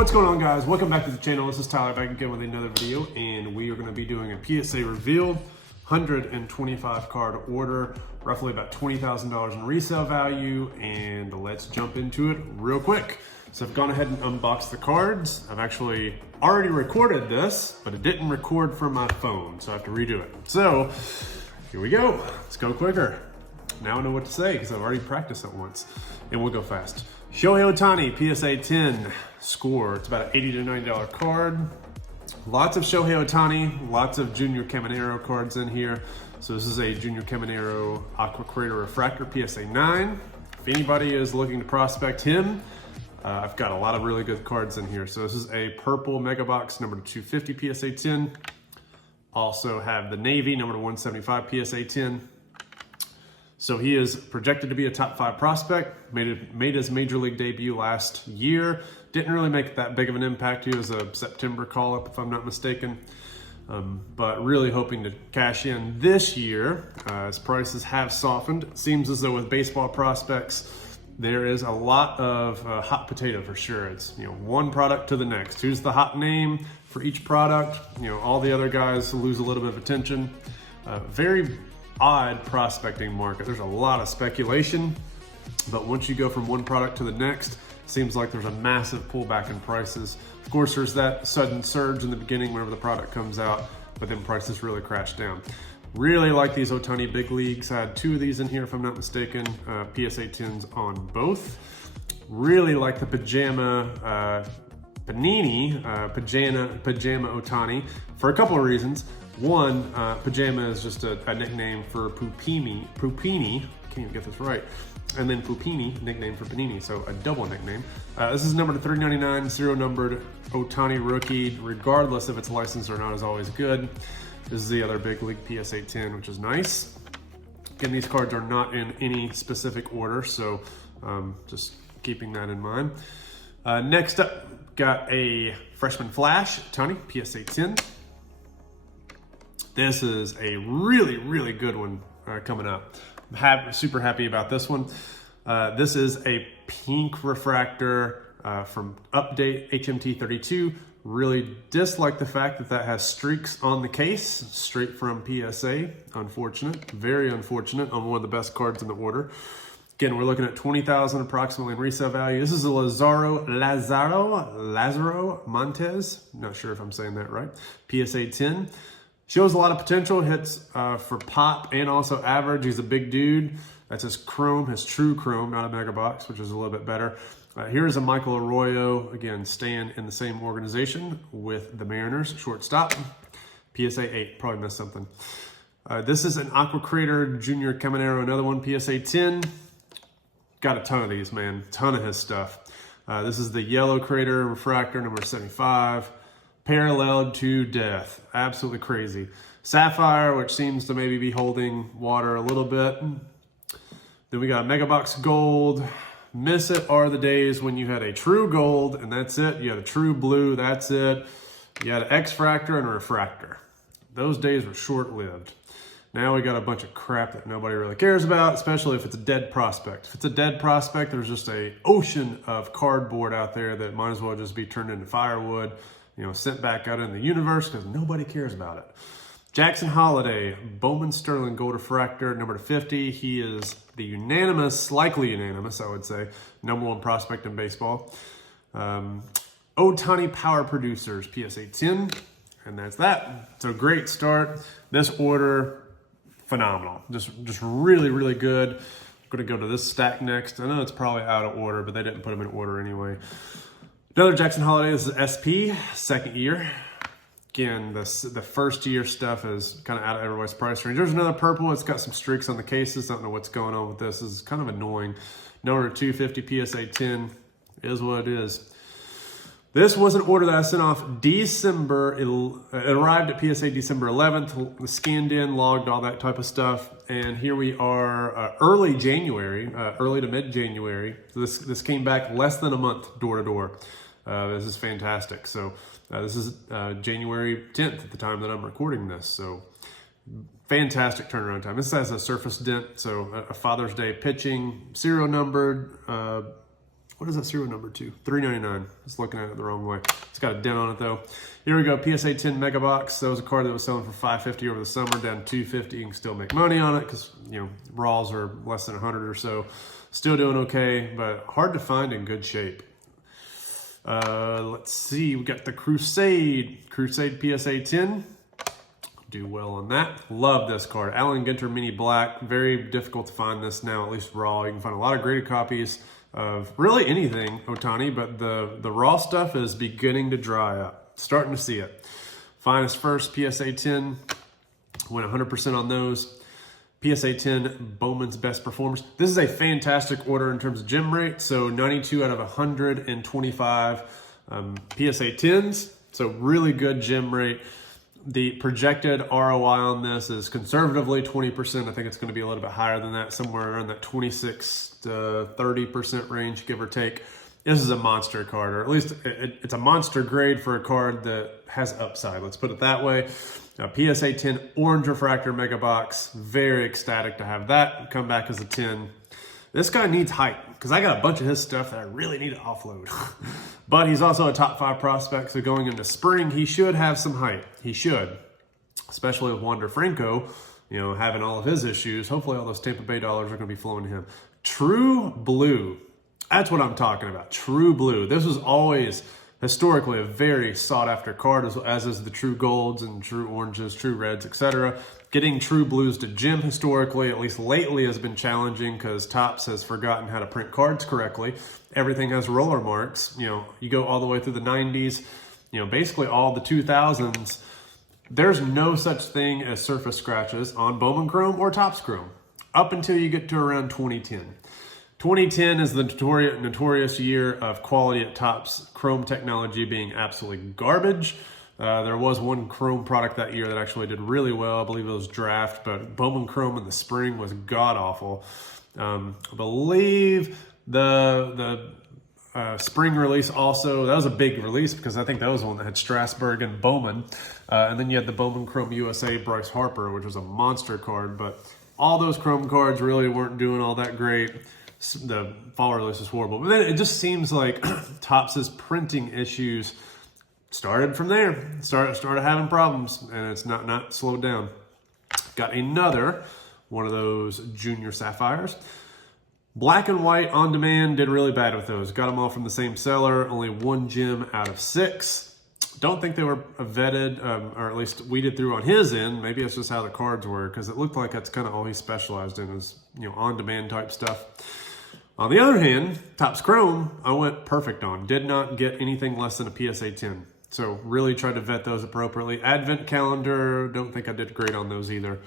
What's going on, guys? Welcome back to the channel. This is Tyler back again with another video, and we are going to be doing a PSA reveal 125 card order, roughly about $20,000 in resale value, and let's jump into it real quick. So I've gone ahead and unboxed the cards. I've actually already recorded this, but it didn't record from my phone, so I have to redo it. So here we go. Let's go quicker. Now I know what to say because I've already practiced it once, and we'll go fast. Shohei Ohtani, PSA 10 score. It's about an $80 to $90 card. Lots of Shohei Ohtani, lots of Junior Caminero cards in here. So this is a Junior Caminero Aqua Crater Refractor PSA 9. If anybody is looking to prospect him, I've got a lot of really good cards in here. So this is a purple mega box number 250 PSA 10. Also have the navy number 175 PSA 10. So he is projected to be a top 5 prospect, made his major league debut last year. Didn't really make that big of an impact. He was a September call-up, if I'm not mistaken. But really hoping to cash in this year. His prices have softened. It seems as though with baseball prospects, there is a lot of hot potato for sure. It's, one product to the next. Who's the hot name for each product? All the other guys lose a little bit of attention. Very odd prospecting market. There's a lot of speculation, but once you go from one product to the next, seems like there's a massive pullback in prices. Of course, there's that sudden surge in the beginning whenever the product comes out, but then prices really crash down. Really like these Ohtani Big Leagues. I had 2 of these in here, if I'm not mistaken. PSA 10s on both. Really like the Pajama Panini, Pajama Ohtani for a couple of reasons. One, Pajama is just a nickname for Pupini, can't even get this right. And then Pupini, nickname for Panini, so a double nickname. This is numbered to 399, serial numbered Ohtani rookie, regardless if it's licensed or not, is always good. This is the other Big League PSA 10, which is nice. Again, these cards are not in any specific order, so just keeping that in mind. Next up, got a Freshman Flash, Ohtani, PSA 10. This is a really, really good one coming up. I'm super happy about this one. This is a pink refractor from Update HMT 32. Really dislike the fact that that has streaks on the case, straight from PSA. Unfortunate, very unfortunate on one of the best cards in the order. Again, we're looking at $20,000 approximately in resale value. This is a Lazaro Montes. Not sure if I'm saying that right. PSA 10. Shows a lot of potential, hits for pop and also average. He's a big dude. That's his chrome, his true chrome, not a mega box, which is a little bit better. Here's a Michael Arroyo, again, staying in the same organization with the Mariners, shortstop. PSA 8, probably missed something. This is an Aqua Crater Junior Caminero, another one, PSA 10. Got a ton of these, man, ton of his stuff. This is the Yellow Crater Refractor, number 75. Paralleled to death. Absolutely crazy. Sapphire, which seems to maybe be holding water a little bit. Then we got Mega Box Gold. Miss it are the days when you had a true gold and that's it. You had a true blue, that's it. You had an X-Fractor and a refractor. Those days were short-lived. Now we got a bunch of crap that nobody really cares about, especially if it's a dead prospect. If it's a dead prospect, there's just an ocean of cardboard out there that might as well just be turned into firewood, sent back out in the universe because nobody cares about it. Jackson Holiday, Bowman Sterling Gold Refractor, number 50. He is the unanimous, likely unanimous, I would say, #1 prospect in baseball. Ohtani Power Producers, PSA 10, and that's that. So great start. This order, phenomenal. Just really, really good. I'm gonna go to this stack next. I know it's probably out of order, but they didn't put them in order anyway. Another Jackson Holiday, this is SP, second year. Again, the first year stuff is kind of out of everybody's price range. There's another purple, it's got some streaks on the cases. I don't know what's going on with this. It's kind of annoying. Number 250 PSA 10 is what it is. This was an order that I sent off December. It arrived at PSA December 11th, scanned in, logged, all that type of stuff. And here we are early January, early to mid-January. So this came back less than a month door to door. This is fantastic. So this is January 10th at the time that I'm recording this. So fantastic turnaround time. This has a surface dent, so a Father's Day pitching, serial numbered, What is that serial number to? $3.99. Just looking at it the wrong way. It's got a dent on it though. Here we go, PSA 10 Mega Box. That was a card that was selling for $5.50 over the summer, down to $2.50. You can still make money on it because, you know, raws are less than 100 or so. Still doing okay, but hard to find in good shape. Let's see, we got the Crusade PSA 10. Do well on that. Love this card. Allen Ginter Mini Black. Very difficult to find this now, at least raw. You can find a lot of graded copies of really anything Ohtani, but the raw stuff is beginning to dry up. Starting to see it. Finest First PSA 10. Went 100% on those. PSA 10 Bowman's Best Performers. This is a fantastic order in terms of gem rate. So 92 out of 125 PSA 10s. So really good gem rate. The projected ROI on this is conservatively 20%. I think it's going to be a little bit higher than that, somewhere around that 26 to 30% range, give or take. This is a monster card, or at least it's a monster grade for a card that has upside. Let's put it that way. PSA 10 Orange Refractor Mega Box. Very ecstatic to have that come back as a 10. This guy needs hype because I got a bunch of his stuff that I really need to offload. But he's also a top 5 prospect, so going into spring, he should have some hype. He should, especially with Wander Franco, you know, having all of his issues. Hopefully all those Tampa Bay dollars are going to be flowing to him. True Blue. That's what I'm talking about. True Blue. This was always historically a very sought after card, as is the True Golds and True Oranges, True Reds, etc. Getting True Blues to gem historically, at least lately, has been challenging because Topps has forgotten how to print cards correctly. Everything has roller marks. You know, you go all the way through the 90s, you know, basically all the 2000s. There's no such thing as surface scratches on Bowman Chrome or Topps Chrome up until you get to around 2010. 2010 is the notorious year of quality at Topps Chrome technology being absolutely garbage. There was one Chrome product that year that actually did really well. I believe it was Draft, but Bowman Chrome in the spring was god-awful. I believe the spring release also, that was a big release because I think that was the one that had Strasburg and Bowman. And then you had the Bowman Chrome USA Bryce Harper, which was a monster card. But all those Chrome cards really weren't doing all that great. The fall release was horrible. But then it just seems like Topps' printing issues started from there. Started having problems, and it's not slowed down. Got another one of those Junior Sapphires. Black and white on demand, did really bad with those. Got them all from the same seller, only 1 gem out of 6. Don't think they were vetted, or at least weeded through on his end. Maybe it's just how the cards were, because it looked like that's kind of all he specialized in, is, you know, on-demand type stuff. On the other hand, Topps Chrome, I went perfect on. Did not get anything less than a PSA 10. So really tried to vet those appropriately. Advent calendar, don't think I did great on those either.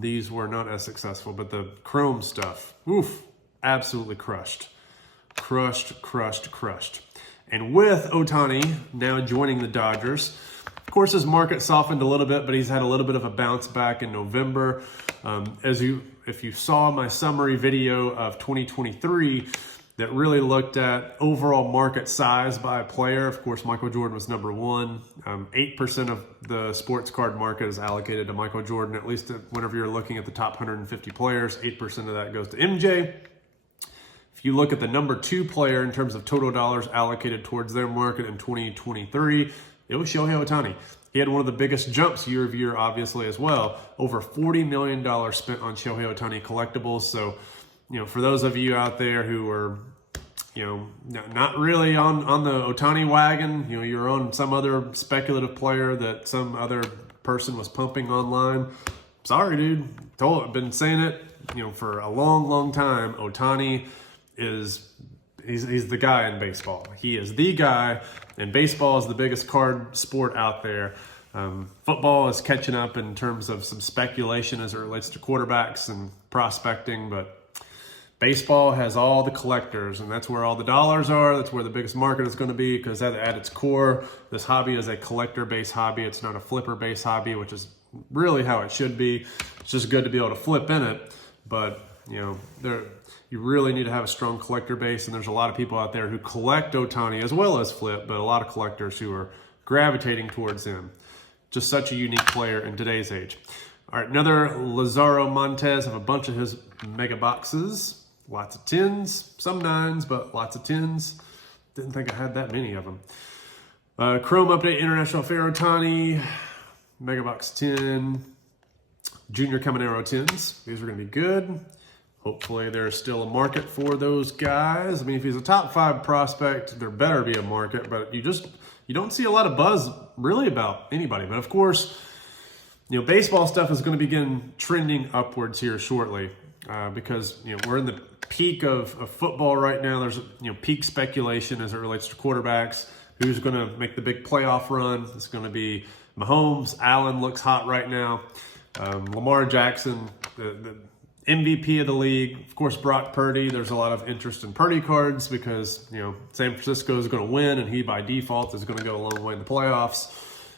These were not as successful, but the Chrome stuff, oof, absolutely crushed. Crushed. And with Ohtani now joining the Dodgers, of course his market softened a little bit, but he's had a little bit of a bounce back in November. If you saw my summary video of 2023, that really looked at overall market size by a player. Of course, Michael Jordan was number 1. 8% of the sports card market is allocated to Michael Jordan, at least whenever you're looking at the top 150 players. 8% of that goes to MJ. If you look at the number 2 player in terms of total dollars allocated towards their market in 2023, it was Shohei Ohtani. He had one of the biggest jumps year over year, obviously, as well. Over $40 million spent on Shohei Ohtani collectibles. So, you know, for those of you out there who are, you know, not really on the Ohtani wagon, you know, you're on some other speculative player that some other person was pumping online. Sorry, dude. I've been saying it, you know, for a long time. Ohtani is, he's the guy in baseball. He is the guy, and baseball is the biggest card sport out there. Football is catching up in terms of some speculation as it relates to quarterbacks and prospecting, but baseball has all the collectors, and that's where all the dollars are. That's where the biggest market is going to be, because at its core, this hobby is a collector-based hobby. It's not a flipper-based hobby, which is really how it should be. It's just good to be able to flip in it, but you know, you really need to have a strong collector base, and there's a lot of people out there who collect Ohtani as well as flip, but a lot of collectors who are gravitating towards him. Just such a unique player in today's age. All right, another Lazaro Montes. I have a bunch of his mega boxes. Lots of 10s, some 9s, but lots of 10s. Didn't think I had that many of them. Chrome Update International Fair Ohtani, Megabox 10, Junior Caminero 10s. These are going to be good. Hopefully there's still a market for those guys. I mean, if he's a top 5 prospect, there better be a market, but you don't see a lot of buzz really about anybody. But of course, you know, baseball stuff is going to begin trending upwards here shortly because, you know, we're in the peak of football right now. There's, you know, peak speculation as it relates to quarterbacks. Who's going to make the big playoff run? It's going to be Mahomes. Allen looks hot right now. Lamar Jackson, the MVP of the league. Of course, Brock Purdy. There's a lot of interest in Purdy cards because, you know, San Francisco is going to win and he by default is going to go a long way in the playoffs.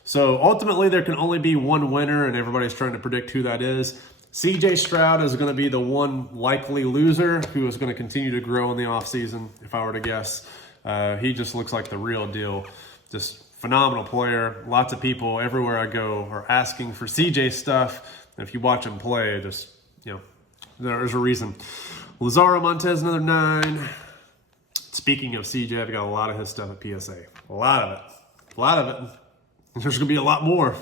So ultimately there can only be one winner and everybody's trying to predict who that is. CJ Stroud is going to be the one likely loser who is going to continue to grow in the offseason, if I were to guess. He just looks like the real deal. Just phenomenal player. Lots of people everywhere I go are asking for CJ stuff. And if you watch him play, just, you know, there's a reason. Lazaro Montez, another 9. Speaking of CJ, I've got a lot of his stuff at PSA. A lot of it. There's going to be a lot more.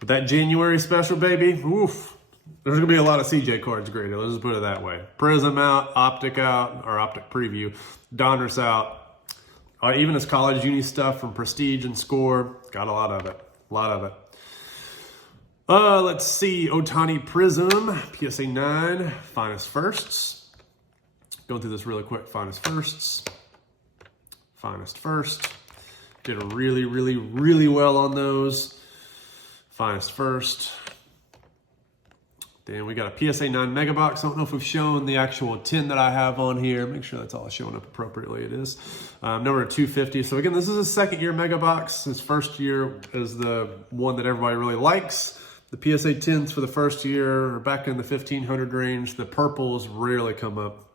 But that January special, baby, oof. There's going to be a lot of CJ cards graded. Let's just put it that way. Prism out, Optic out, or Optic Preview. Donruss out. Even his college uni stuff from Prestige and Score. Got a lot of it. Let's see. Ohtani Prism. PSA 9. Finest Firsts. Going through this really quick. Finest First. Did really, really, really well on those. Finest First. Then we got a PSA 9 mega box. I don't know if we've shown the actual 10 that I have on here. Make sure that's all showing up appropriately. It is. Number 250. So again, this is a second year mega box. His first year is the one that everybody really likes. The PSA 10s for the first year are back in the 1500 range. The purples rarely come up.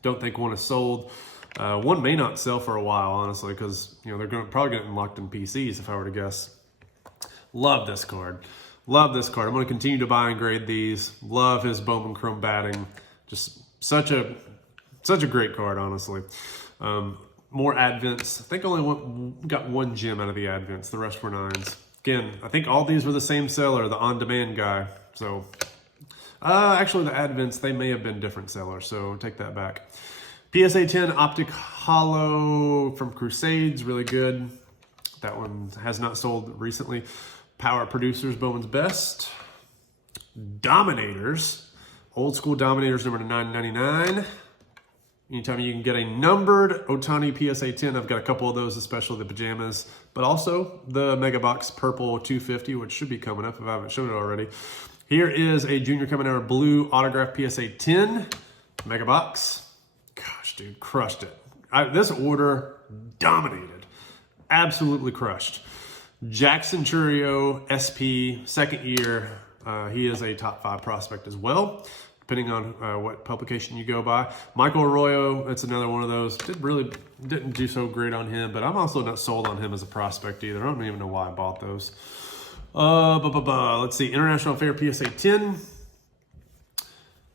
Don't think one is sold. One may not sell for a while, honestly, because, you know, they're probably getting locked in PCs if I were to guess. Love this card. I'm going to continue to buy and grade these. Love his Bowman Chrome batting. Just such a great card, honestly. More Advents. I think only got one gem out of the Advents. The rest were 9s. Again, I think all these were the same seller, the on-demand guy. So, actually the Advents, they may have been different sellers, so take that back. PSA 10 Optic Hollow from Crusades, really good. That one has not sold recently. Power Producers, Bowman's Best. Dominators. Old School Dominators number 999. Anytime you can get a numbered Ohtani PSA 10, I've got a couple of those, especially the pajamas, but also the Mega Box Purple 250, which should be coming up if I haven't shown it already. Here is a Junior Caminero Blue Autograph PSA 10 Mega Box. Gosh, dude, crushed it. This order dominated. Absolutely crushed. Jackson Churio, SP, second year. He is a top 5 prospect as well, depending on what publication you go by. Michael Arroyo, that's another one of those. Didn't do so great on him, but I'm also not sold on him as a prospect either. I don't even know why I bought those. Let's see, International Fair PSA 10.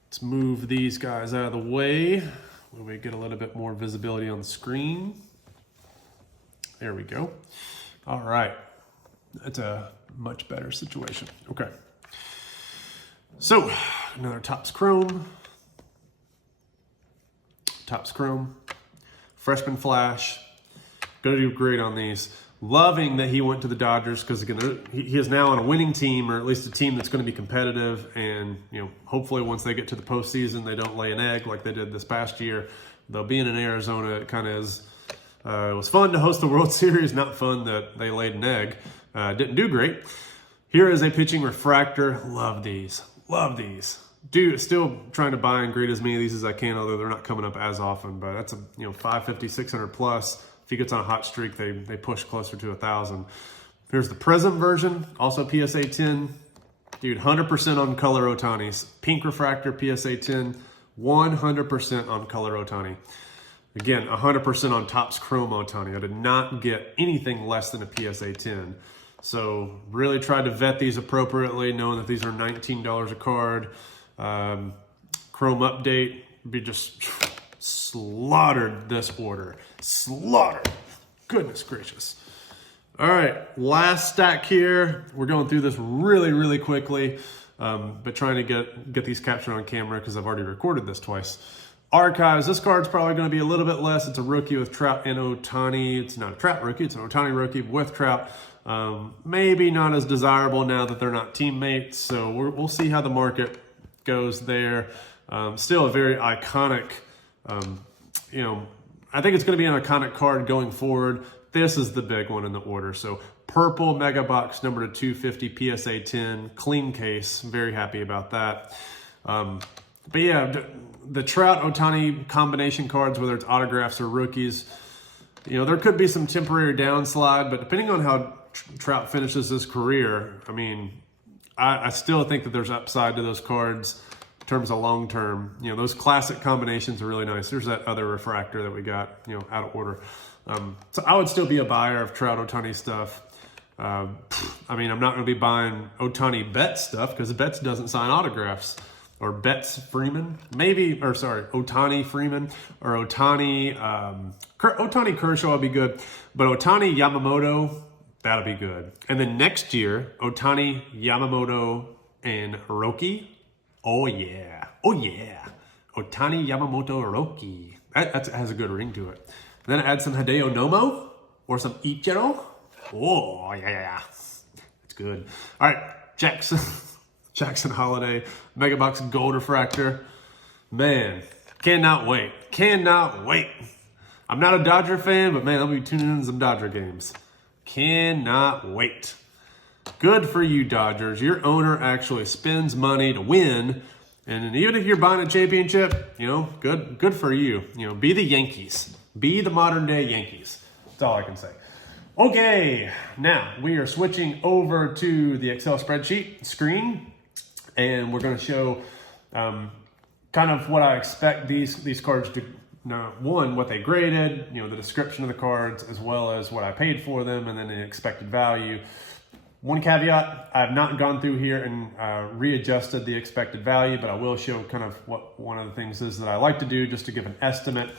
Let's move these guys out of the way when we get a little bit more visibility on the screen. There we go. All right. That's a much better situation. Okay. So, another Topps Chrome. Freshman Flash. Gonna do great on these. Loving that he went to the Dodgers because, again, he is now on a winning team, or at least a team that's going to be competitive. And, you know, hopefully once they get to the postseason, they don't lay an egg like they did this past year. They'll be in Arizona. It kind of is. It was fun to host the World Series, not fun that they laid an egg. Didn't do great. Here is a pitching refractor. Love these. Dude, still trying to buy and grade as many of these as I can, although they're not coming up as often. But that's a 550, 600 plus. If he gets on a hot streak, they push closer to 1,000. Here's the Prism version, also PSA 10. Dude, 100% on color Ohtani's. Pink refractor PSA 10, 100% on color Ohtani. Again, 100% on Topps Chrome Ohtani. I did not get anything less than a PSA 10. So really tried to vet these appropriately, knowing that these are $19 a card. Chrome Update, be just slaughtered this order. Slaughtered. Goodness gracious. All right, last stack here. We're going through this really, really quickly, but trying to get these captured on camera because I've already recorded this twice. Archives, this card's probably going to be a little bit less. It's a rookie with Trout and Ohtani. It's not a Trout rookie, it's an Ohtani rookie with Trout. Maybe not as desirable now that they're not teammates, so we'll see how the market goes there. Still a very iconic, you know, I think it's going to be an iconic card going forward. This is the big one in the order. So purple mega box number to 250 PSA 10 clean case. I'm very happy about that. But yeah, the Trout Ohtani combination cards, whether it's autographs or rookies, you know, there could be some temporary downslide, but depending on how Trout finishes his career, I mean, I still think that there's upside to those cards in terms of long term. You know, those classic combinations are really nice. There's that other refractor that we got, you know, out of order. So I would still be a buyer of Trout Ohtani stuff. I mean, I'm not going to be buying Ohtani Betts stuff because Betts doesn't sign autographs. Or Betts Freeman, maybe, or sorry, Ohtani Freeman, or Ohtani Kershaw would be good, but Ohtani Yamamoto, that'll be good. And then next year, Ohtani Yamamoto and Roki, oh yeah, Ohtani Yamamoto Roki, that has a good ring to it. And then add some Hideo Nomo, or some Ichiro, oh yeah, it's good. All right, Jackson Holiday, Mega Box Gold Refractor. Man, cannot wait. Cannot wait. I'm not a Dodger fan, but man, I'll be tuning in to some Dodger games. Cannot wait. Good for you, Dodgers. Your owner actually spends money to win. And even if you're buying a championship, you know, good for you. You know, be the Yankees. Be the modern day Yankees. That's all I can say. Okay, now we are switching over to the Excel spreadsheet screen. And we're going to show kind of what I expect these cards to, one, what they graded, you know, the description of the cards, as well as what I paid for them, and then the expected value. One caveat, I have not gone through here and readjusted the expected value, but I will show kind of what one of the things is that I like to do just to give an estimate.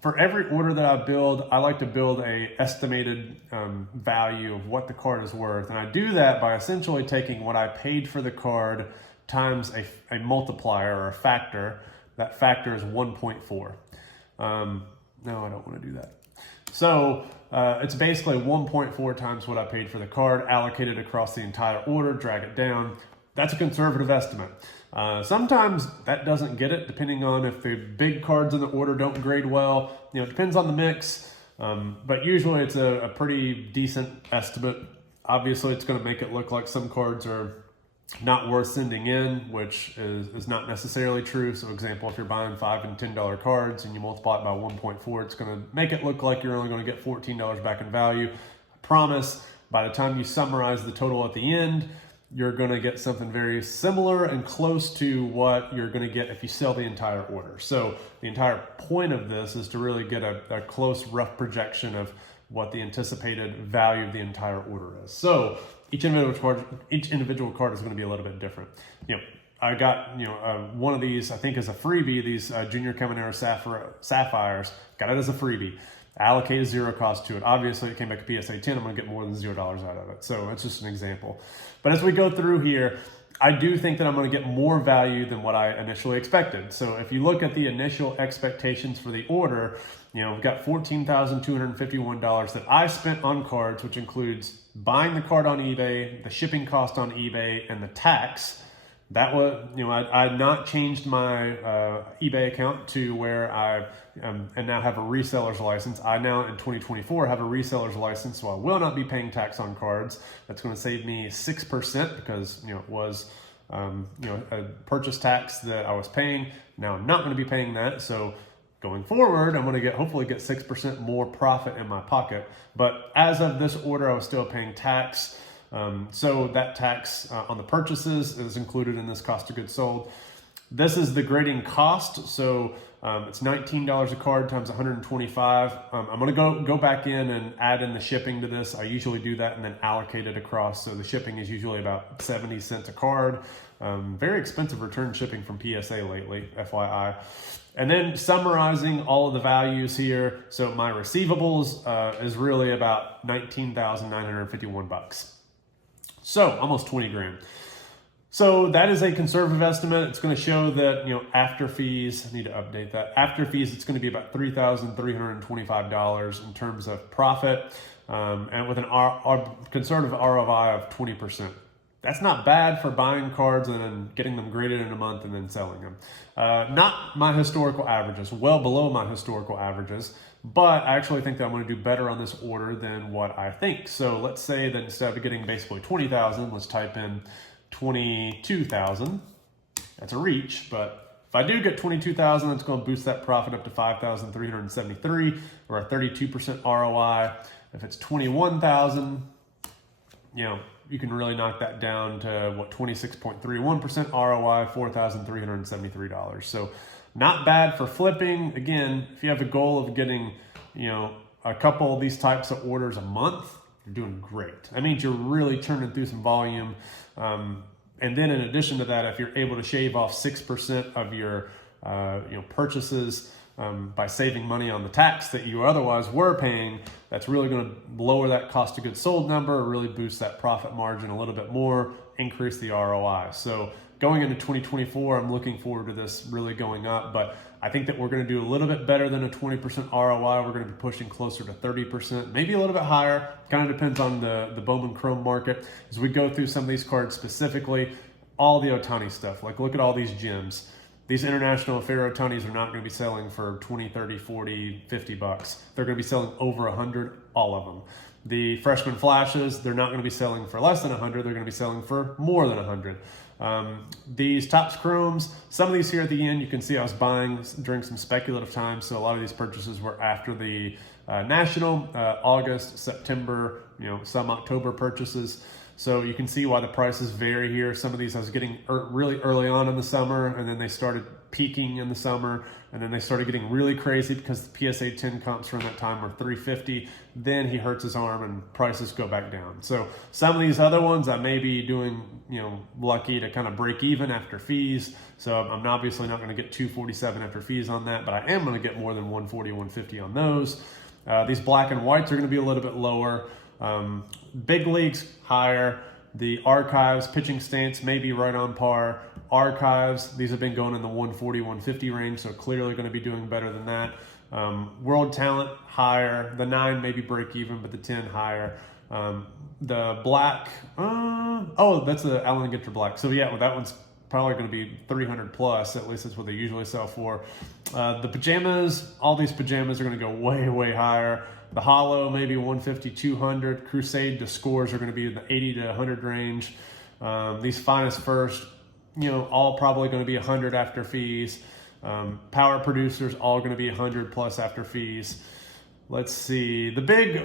For every order that I build, I like to build a estimated value of what the card is worth. And I do that by essentially taking what I paid for the card times a multiplier or a factor. That factor is 1.4. No, I don't want to do that. So it's basically 1.4 times what I paid for the card, allocated across the entire order, drag it down. That's a conservative estimate. Sometimes that doesn't get it, depending on if the big cards in the order don't grade well. You know, it depends on the mix, but usually it's a pretty decent estimate. Obviously, it's going to make it look like some cards are not worth sending in, which is not necessarily true. So, example, if you're buying $5 and $10 cards and you multiply it by 1.4, it's going to make it look like you're only going to get $14 back in value. I promise, by the time you summarize the total at the end, you're going to get something very similar and close to what you're going to get if you sell the entire order. So the entire point of this is to really get a close, rough projection of what the anticipated value of the entire order is. So each individual card is going to be a little bit different. You know, I got one of these, I think, as a freebie. These Junior Caminero Sapphires, got it as a freebie. Allocate a zero cost to it. Obviously, it came back to PSA 10. I'm going to get more than $0 out of it. So that's just an example. But as we go through here, I do think that I'm going to get more value than what I initially expected. So if you look at the initial expectations for the order, you know, we've got $14,251 that I spent on cards, which includes buying the card on eBay, the shipping cost on eBay, and the tax. That was, you know, I had not changed my eBay account to where I and now have a reseller's license. I now in 2024 have a reseller's license, so I will not be paying tax on cards. That's going to save me 6% because, you know, it was a purchase tax that I was paying. Now I'm not going to be paying that, so going forward, I'm going to hopefully get 6% more profit in my pocket. But as of this order, I was still paying tax. So that tax on the purchases is included in this cost of goods sold. This is the grading cost. So it's $19 a card times 125. I'm going to go back in and add in the shipping to this. I usually do that and then allocate it across. So the shipping is usually about 70 cents a card. Very expensive return shipping from PSA lately, FYI. And then summarizing all of the values here. So my receivables is really about $19,951. So almost 20 grand. So that is a conservative estimate. It's going to show that, after fees, I need to update that. After fees, it's going to be about $3,325 in terms of profit, and with a conservative ROI of 20%. That's not bad for buying cards and then getting them graded in a month and then selling them. Not my historical averages, well below my historical averages, but I actually think that I'm going to do better on this order than what I think. So let's say that instead of getting basically 20,000, let's type in 22,000. That's a reach, but if I do get 22,000, it's going to boost that profit up to 5,373, or a 32% ROI. If it's 21,000, you can really knock that down to 26.31% ROI, $4,373. So not bad for flipping. Again, if you have a goal of getting, a couple of these types of orders a month, you're doing great. That means you're really turning through some volume. And then in addition to that, if you're able to shave off 6% of your, purchases, by saving money on the tax that you otherwise were paying, that's really going to lower that cost of goods sold number, really boost that profit margin a little bit more, increase the ROI. So going into 2024, I'm looking forward to this really going up, but I think that we're going to do a little bit better than a 20% ROI. We're going to be pushing closer to 30%, maybe a little bit higher. Kind of depends on the Bowman Chrome market. As we go through some of these cards specifically, all the Ohtani stuff, like look at all these gems. These international affair Ohtanis are not going to be selling for 20, 30, 40, 50 bucks. They're going to be selling over 100, all of them. The freshman flashes, they're not going to be selling for less than 100. They're going to be selling for more than 100. These Topps Chromes, some of these here at the end, you can see I was buying during some speculative times. So a lot of these purchases were after the National, August, September, some October purchases. So you can see why the prices vary here. Some of these I was getting really early on in the summer, and then they started peaking in the summer, and then they started getting really crazy because the PSA 10 comps from that time were $350. Then he hurts his arm and prices go back down. So some of these other ones I may be doing, lucky to kind of break even after fees. So I'm obviously not going to get $247 after fees on that, but I am going to get more than $140, $150 on those. These black and whites are going to be a little bit lower. Big leagues higher. The archives, pitching stance may be right on par. Archives, these have been going in the 140, 150 range, so clearly going to be doing better than that. World talent higher. The 9 maybe break even, but the 10 higher. The black, that's the Allen Ginter black. So yeah, well, that one's probably going to be 300 plus, at least that's what they usually sell for. The pajamas, all these pajamas are going to go way, way higher. The hollow, maybe 150, 200. Crusade, the scores are going to be in the 80 to 100 range. These finest first, all probably going to be 100 after fees. Power producers, all going to be 100 plus after fees. Let's see. The big,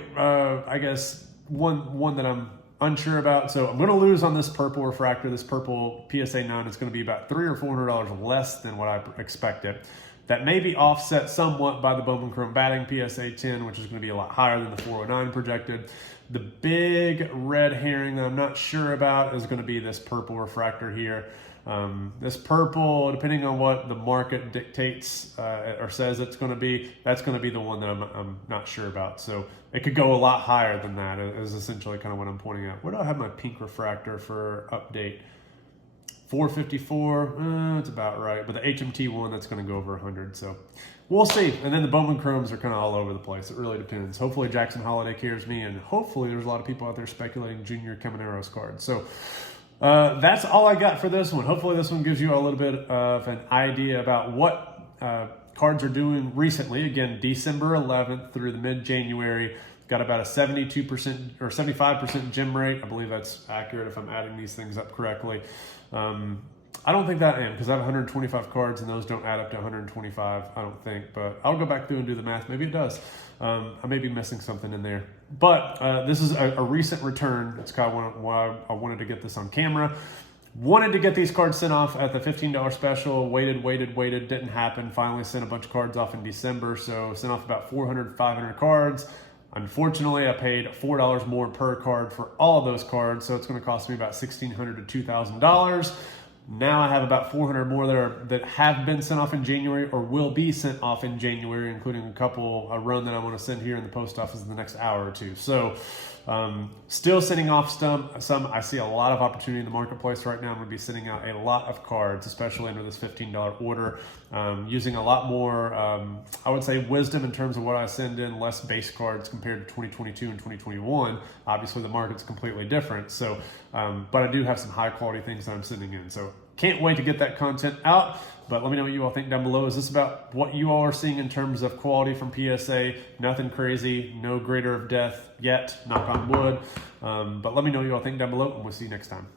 one that I'm unsure about. So I'm going to lose on this purple refractor. This purple PSA 9 is going to be about $300 or $400 less than what I expected. That may be offset somewhat by the Bowman Chrome batting PSA 10, which is going to be a lot higher than the 409 projected. The big red herring that I'm not sure about is going to be this purple refractor here. This purple, depending on what the market dictates or says it's going to be, that's going to be the one that I'm not sure about. So it could go a lot higher than that is essentially kind of what I'm pointing out. Where do I have my pink refractor for update? 454, it's about right. But the HMT one, that's going to go over 100. So we'll see. And then the Bowman Chromes are kind of all over the place. It really depends. Hopefully Jackson Holiday carries me, and hopefully there's a lot of people out there speculating Junior Camaneros cards. So that's all I got for this one. Hopefully this one gives you a little bit of an idea about what cards are doing recently. Again, December 11th through the mid-January. Got about a 72% or 75% gem rate. I believe that's accurate if I'm adding these things up correctly. I don't think that I am, because I have 125 cards and those don't add up to 125, I don't think. But I'll go back through and do the math. Maybe it does. I may be missing something in there. But this is a recent return. It's kind of why I wanted to get this on camera. Wanted to get these cards sent off at the $15 special. Waited. Didn't happen. Finally sent a bunch of cards off in December. So sent off about 400, 500 cards. Unfortunately, I paid $4 more per card for all of those cards, so it's going to cost me about $1,600 to $2,000. Now I have about 400 more that have been sent off in January or will be sent off in January, including a run that I want to send here in the post office in the next hour or two. So still sending off some. I see a lot of opportunity in the marketplace right now. I'm going to be sending out a lot of cards, especially under this $15 order, using a lot more, I would say, wisdom in terms of what I send in, less base cards compared to 2022 and 2021. Obviously, the market's completely different. So, but I do have some high quality things that I'm sending in. So can't wait to get that content out. But let me know what you all think down below. Is this about what you all are seeing in terms of quality from PSA? Nothing crazy, no greater of death yet, knock on wood. But let me know what you all think down below, and we'll see you next time.